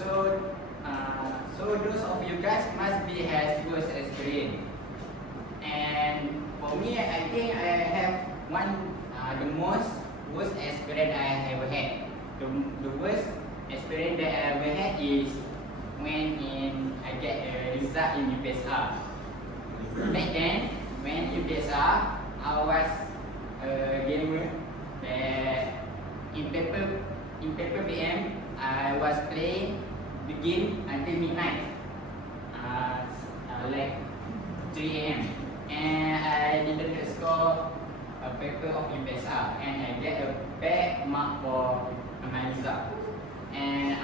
So those of you guys must be has worst experience. And for me, I think I have one the most worst experience I ever had. The worst experience that I ever had is when I get a result in UPSR. Back then, when UPSR, I was a gamer that in paper PM, I was playing begin until midnight, like 3 AM, and I didn't score a paper of UPSR, and I get a bad mark for my result. And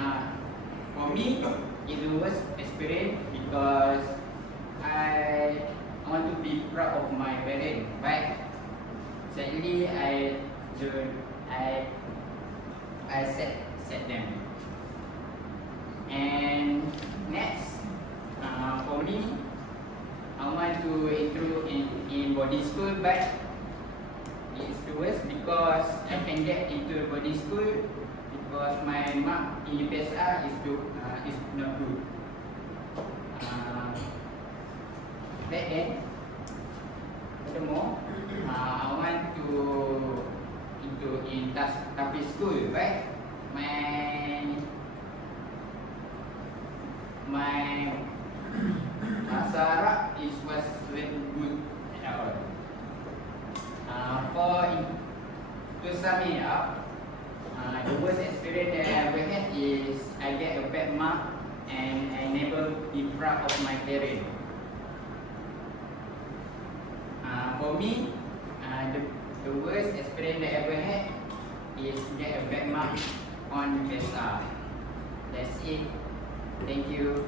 for me, it was experience because I want to be proud of my parents, but sadly I set them. And next, for me, I want to enroll in boarding school, but it's the worst because I can get into boarding school because my mark in UPSR is not good. Back then, furthermore, I want to in Tafi school, but my bahasa Arab was very good at all. To sum it up, the worst experience that I ever had is I get a bad mark and I never be proud of my parents. For me, the worst experience that I ever had is get a bad mark on UPSR. That's it. Thank you.